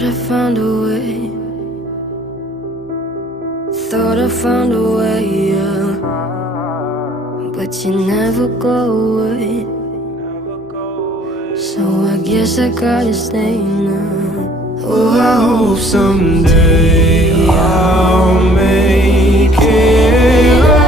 Thought I found a way. Thought I found a way, yeah. But you never go away. So I guess I gotta stay now. Oh, I hope someday I'll make it.